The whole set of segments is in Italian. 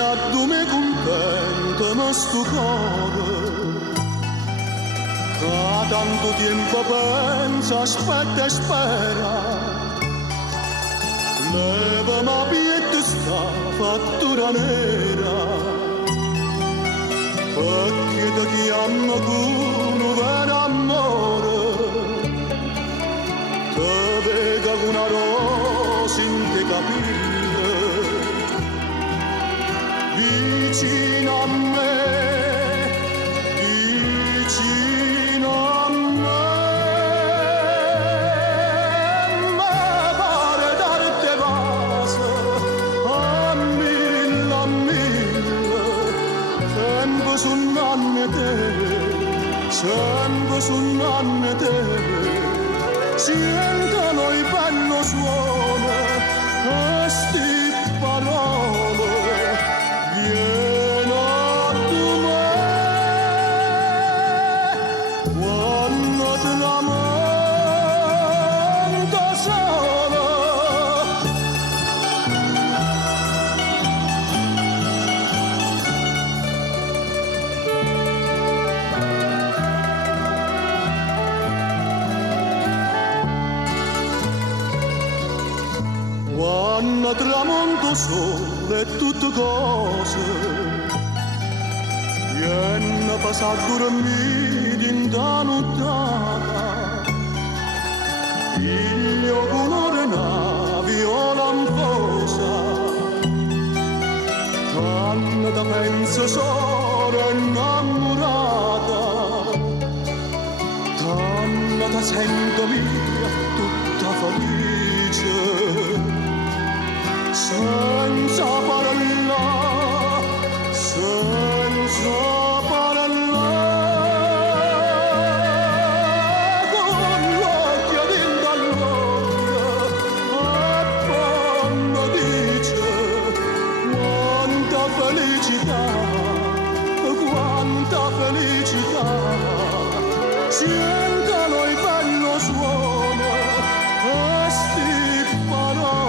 a tu me contento ma sto cuore che tanto tempo pensa, aspetta e spera. Leva ma pietta sta fattura nera perché ti chiamo con un vero amore. Te vega una rosa in te capille vicino a me, vicino a me. Ma pare darte vase a mille, sempre suonanne te, sempre suonanne te. Sientono i bello suono, questi parole, vieni a tu me, quando te lamento solo. Quando tramonto sole e tutte cose, viene passare a dormire in da nottata, il mio colore una viola amposa, tanto da penso sono innamorata, tanto da sento mia tutta felice. Senza parola, senza parola, con l'occhio dentro all'occhio, e quando dice quanta felicità, quanta felicità, sentono il bello suono, questi parole.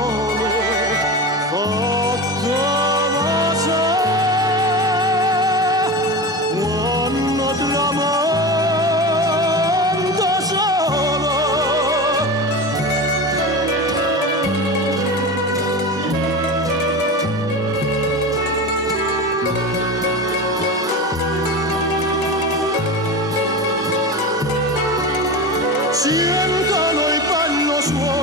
Sientano il bello suono.